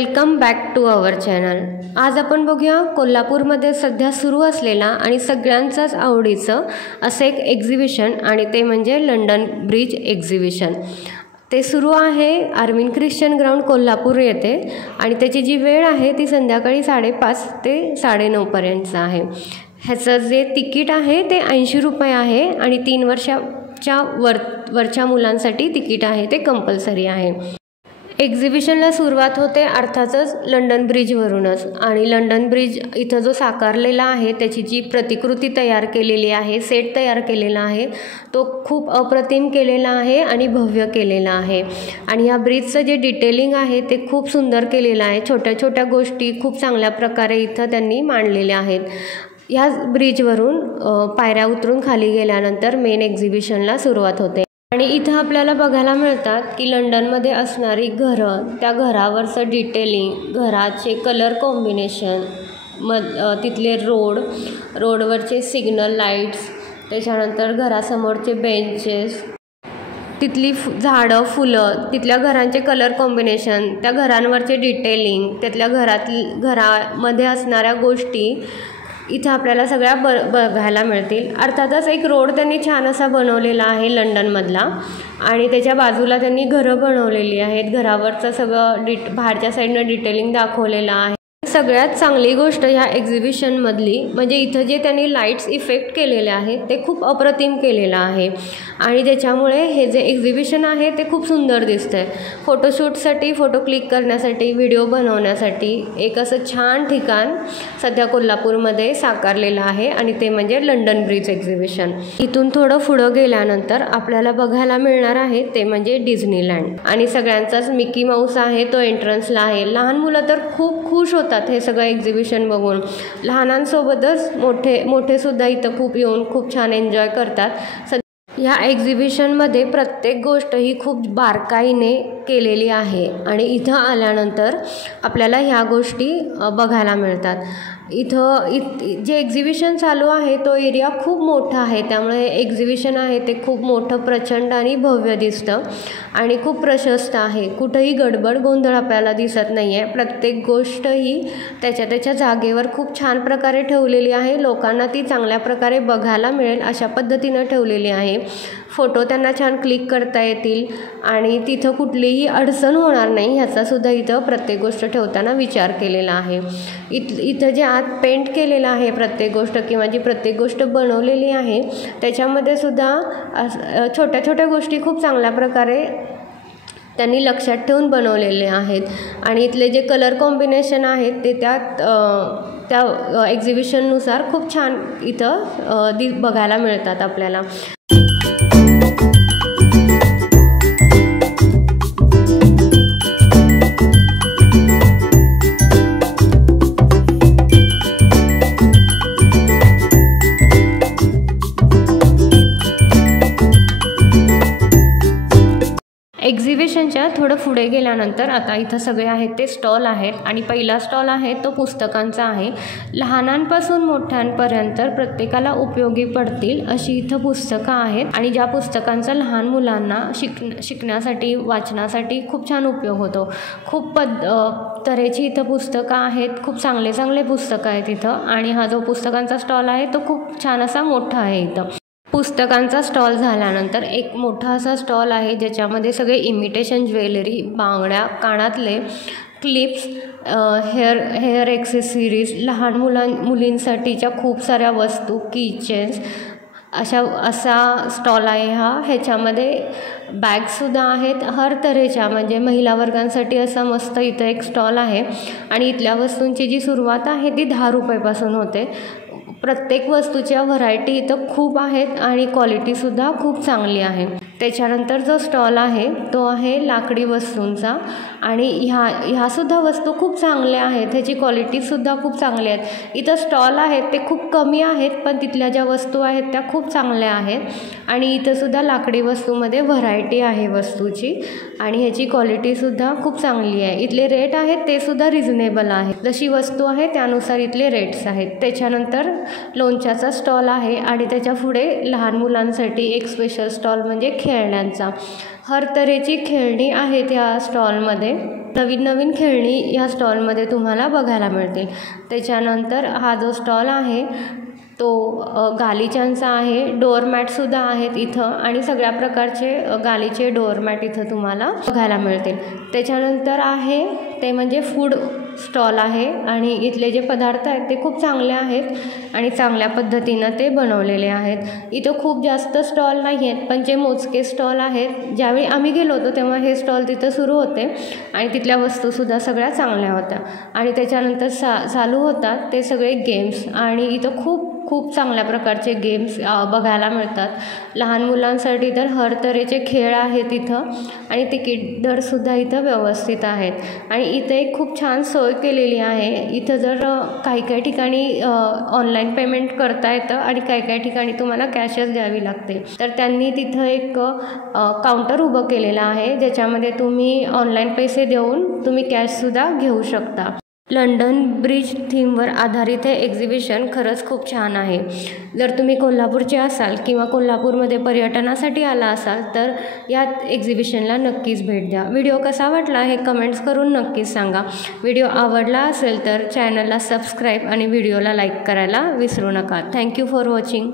Welcome back to our channel. आज आपण बघूया कोल्हापूरमध्ये सध्या सुरू असलेला आणि सगळ्यांचाच आवडीचं असं एक एक्झिबिशन, आणि ते म्हणजे लंडन ब्रिज एक्झिबिशन। ते सुरू आहे आर्मीन ख्रिश्चन ग्राउंड कोल्हापूर येथे, आणि त्याची जी वेळ आहे ती संध्याकाळी 5:30 ते 9:30 पर्यंत आहे। ह्याचं जे तिकीट आहे ते 80 रुपये आहे, आणि 3 वर्षाच्या वरच्या मुलांसाठी तिकीट आहे ते कंपल्सरी आहे। एक्झिबिशनला सुरुवात होते अर्थातच लंडन ब्रिजवरूनच, आणि लंडन ब्रिज इथं जो साकारलेला आहे त्याची जी प्रतिकृती तयार केलेली आहे, सेट तयार केलेला आहे, तो खूप अप्रतिम केलेला आहे आणि भव्य केलेला आहे। आणि या ब्रिजचं जे डिटेलिंग आहे ते खूप सुंदर केलेलं आहे। छोट्या छोट्या गोष्टी खूप चांगल्या प्रकारे इथं त्यांनी मांडलेल्या आहेत। या ब्रिजवरून पायऱ्या उतरून खाली गेल्यानंतर मेन एक्झिबिशनला सुरुवात होते, आणि इथं आपल्याला बघायला मिळतात की लंडनमध्ये असणारी घरं, त्या घरावरचं डिटेलिंग, घराचे कलर कॉम्बिनेशन, तिथले रोडवरचे सिग्नल लाईट्स, त्याच्यानंतर घरासमोरचे बेंचेस, तिथली झाडं, फुलं, तिथल्या घरांचे कलर कॉम्बिनेशन, त्या घरांवरचे डिटेलिंग, त्यातल्या घरामध्ये असणाऱ्या गोष्टी इथं आपल्याला सगळ्या बघायला मिळतील। अर्थातच एक रोड त्यांनी छान असा बनवलेला आहे लंडनमधला, आणि त्याच्या बाजूला त्यांनी घरं बनवलेली आहेत। घरावरचं सगळं बाहेरच्या साईडनं डिटेलिंग दाखवलेलं आहे। सगळ्यात चांगली गोष्ट ह्या एक्झिबिशनमधली म्हणजे इथं जे त्यांनी लाईट्स इफेक्ट केलेले आहेत ते खूप अप्रतिम केलेलं आहे, आणि त्याच्यामुळे हे जे एक्झिबिशन आहे ते खूप सुंदर दिसतंय। फोटोशूटसाठी, फोटो क्लिक करण्यासाठी, व्हिडिओ बनवण्यासाठी एक असं छान ठिकाण सध्या कोल्हापूरमध्ये साकारलेलं आहे, आणि ते म्हणजे लंडन ब्रिज एक्झिबिशन। इथून थोडं पुढं गेल्यानंतर आपल्याला बघायला मिळणार आहे ते म्हणजे डिझनीलँड, आणि सगळ्यांचाच मिकी माऊस आहे तो एंट्रन्सला आहे। लहान मुलं तर खूप खुश होतात हे सगळं एक्झिबिशन बघून। लहानांसोबतच मोठे सुद्धा इथं खूप येऊन खूप छान एन्जॉय करतात। या एक्झिबिशनमध्ये प्रत्येक गोष्ट ही खूप बारकाईने केलेली आहे, आणि इथं आल्यानंतर आपल्याला ह्या गोष्टी बघायला मिळतात। इथं जे एक्झिबिशन चालू आहे तो एरिया खूप मोठा आहे, त्यामुळे हे एक्झिबिशन आहे ते खूप मोठं, प्रचंड आणि भव्य दिसतं, आणि खूप प्रशस्त आहे। कुठंही गडबड गोंधळ आपल्याला दिसत नाही आहे। प्रत्येक गोष्ट ही त्याच्या जागेवर खूप छान प्रकारे ठेवलेली आहे। लोकांना ती चांगल्या प्रकारे बघायला मिळेल अशा पद्धतीनं ठेवलेली आहे। फोटो त्यांना छान क्लिक करता येतील, आणि तिथं कुठलीही अडचण होणार नाही ह्याचासुद्धा इथं प्रत्येक गोष्ट ठेवताना विचार केलेला आहे। इथं जे आत पेंट केलेलं आहे प्रत्येक गोष्ट, किंवा जी प्रत्येक गोष्ट बनवलेली आहे त्याच्यामध्ये सुद्धा छोट्या छोट्या गोष्टी खूप चांगल्या प्रकारे त्यांनी लक्षात ठेवून बनवलेले आहेत, आणि इथले जे कलर कॉम्बिनेशन आहेत ते त्या एक्झिबिशननुसार खूप छान इथं बघायला मिळतात आपल्याला। एक्झिबिशनच्या थोडं पुढे गेल्यानंतर आता इथं सगळे आहेत ते स्टॉल आहेत, आणि पहिला स्टॉल आहे तो पुस्तकांचा आहे। लहानांपासून मोठ्यांपर्यंत प्रत्येकाला उपयोगी पडतील अशी इथं पुस्तकं आहेत, आणि ज्या पुस्तकांचा लहान मुलांना शिकण्यासाठी, वाचनासाठी खूप छान उपयोग होतो। खूप तऱ्हेची इथं पुस्तकं आहेत, खूप चांगले चांगले पुस्तकं आहेत इथं, आणि हा जो पुस्तकांचा स्टॉल आहे तो खूप छान असा मोठा आहे। इथं पुस्तकांचा स्टॉल झाल्यानंतर एक मोठा असा स्टॉल आहे ज्याच्यामध्ये सगळे इमिटेशन ज्वेलरी, बांगड्या, कानातले, क्लिप्स, हेअर एक्सेसरीज, लहान मुलींसाठीच्या खूप साऱ्या वस्तू, कीचेन्स, असा स्टॉल आहे हा। ह्याच्यामध्ये बॅगसुद्धा आहेत हर तऱ्हेच्या, म्हणजे महिला वर्गांसाठी असा मस्त इथं एक स्टॉल आहे, आणि इथल्या वस्तूंची जी सुरुवात आहे ती 10 रुपयापासून होते। प्रत्येक वस्तूच्या व्हरायटी इथं खूप आहेत, आणि क्वालिटीसुद्धा खूप चांगली आहे। त्याच्यानंतर जो स्टॉल आहे तो आहे लाकडी वस्तूंचा, आणि ह्यासुद्धा वस्तू खूप चांगल्या आहेत, ह्याची क्वालिटीसुद्धा खूप चांगली आहेत। इथं स्टॉल आहेत ते खूप कमी आहेत, पण तिथल्या ज्या वस्तू आहेत त्या खूप चांगल्या आहेत, आणि इथंसुद्धा लाकडी वस्तूमध्ये व्हरायटी आहे वस्तूची, आणि ह्याची क्वालिटीसुद्धा खूप चांगली आहे। इथले रेट आहेत ते सुद्धा रिझनेबल आहेत, जशी वस्तू आहे त्यानुसार इथले रेट्स आहेत। त्याच्यानंतर लोणच्याचा स्टॉल आहे, आणि त्याच्या पुढे लहान मुलांसाठी एक स्पेशल स्टॉल म्हणजे खेळण्यांचा। हर तऱ्हेची खेळणी आहेत या स्टॉलमध्ये। नवीन नवीन खेळणी ह्या स्टॉलमध्ये तुम्हाला बघायला मिळतील। त्याच्यानंतर हा जो स्टॉल आहे तो गालिचांचा आहे, डोअरमॅटसुद्धा आहेत इथं आणि सगळ्या प्रकारचे गालिचे डोअरमॅट इथं तुम्हाला बघायला मिळतील। त्याच्यानंतर आहे ते म्हणजे फूड स्टॉल आहे आणि इथले जे पदार्थ आहेत ते खूप चांगले आहेत आणि चांगल्या पद्धतीनं ते बनवलेले आहेत। इथं खूप जास्त स्टॉल नाही आहेत, पण जे मोजके स्टॉल आहेत, ज्यावेळी आम्ही गेलो होतो तेव्हा हे स्टॉल तिथं सुरू होते आणि तिथल्या वस्तूसुद्धा सगळ्या चांगल्या होत्या आणि त्याच्यानंतर चालू होतात ते सगळे गेम्स आणि इथं खूप चांगल्या प्रकारचे गेम्स बघायला मिळतात। लहान मुलांसाठी तर हर तऱ्हेचे खेळ आहेत इथं आणि तिकीट दरसुद्धा इथं व्यवस्थित आहेत आणि इथं एक खूप छान सोय केलेली आहे। इथं जर काही ठिकाणी ऑनलाईन पेमेंट करता येतं आणि काही ठिकाणी तुम्हाला कॅशच द्यावी लागते, तर त्यांनी तिथं एक काउंटर उभं केलेलं आहे ज्याच्यामध्ये तुम्ही ऑनलाईन पैसे देऊन तुम्ही कॅशसुद्धा घेऊ शकता। लंडन ब्रिज थीमवर आधारित हे एक्झिबिशन खरंच खूप छान आहे। जर तुम्ही कोल्हापूरचे असाल किंवा कोल्हापूरमध्ये पर्यटनासाठी आला असाल तर या एक्झिबिशनला नक्कीच भेट द्या। व्हिडिओ कसा वाटला हे कमेंट्स करून नक्कीच सांगा। व्हिडिओ आवडला असेल तर चॅनलला सबस्क्राईब आणि व्हिडिओला लाईक करायला विसरू नका। Thank you for watching.